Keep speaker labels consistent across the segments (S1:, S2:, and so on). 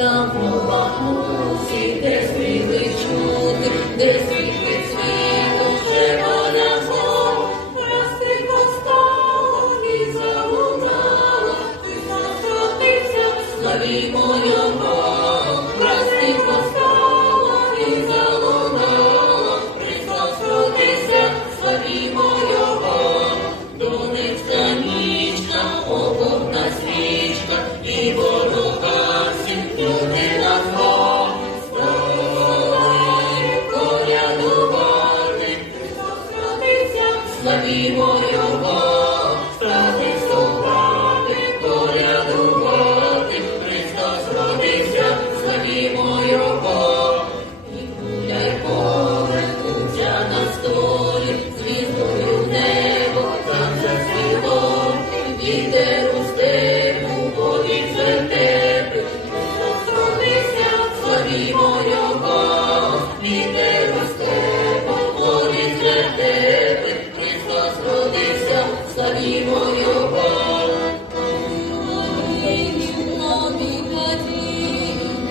S1: там нова мусі, де сміли чути, де світи цвіту вже вона знов, раз постала і залунала, ти засотився, славі моя Бог, раз ти постала і залунала, признав сродися, славі моя 在你我有过。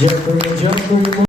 S2: Дякую, дякую.